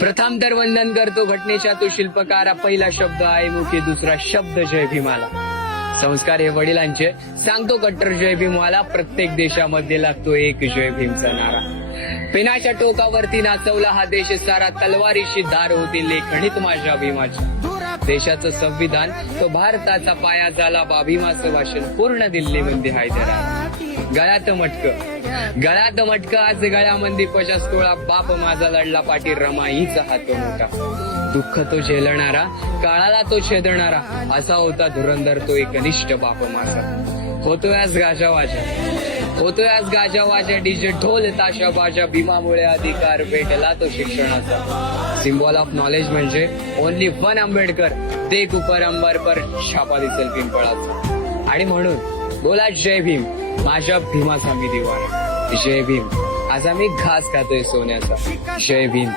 प्रथम तर वंदन करतो घटनेच्या तो शिल्पकारा, पहिला शब्द आहे मुखी, दुसरा शब्द जय भीमाला. संस्कार हे वडिलांचे, सांगतो कट्टर जय भीमवाला, प्रत्येक देशामध्ये लागतो एक जय भीमचा नारा. पेनाच्या टोकावरती नाचवला हा देश सारा, तलवारीशी धार होती लेखणीत माझ्या भीमाच्या. देशाचं संविधान तो भारताचा पाया झाला, भीमाचं भाषण पूर्ण दिल्लीमध्ये हैदराबाद. गळ्यात मटक आज गळ्यामध्ये 50 तोळा, बाप माझा लढला पाठी रमाईचा हात मोठा. दुःख तो झेलणारा, काळाला तो छेदणारा, असा होता धुरंधर तो एकनिष्ठ बाप माझा. होतोय आज गाजा वाजा, डीजे ढोल ताशा बाजा, भीमामुळे अधिकार भेटला तो शिक्षणाचा. सिम्बॉल ऑफ नॉलेज म्हणजे ओनली वन आंबेडकर, ते कुपर अंबर पर छापा दिसेल पिंपळाचा. आणि म्हणून बोला जय भीम, माझ्या भीमाचा मी दिवाना. जय भीम, आज आम्ही घास खातोय सोन्याचा. जय भीम.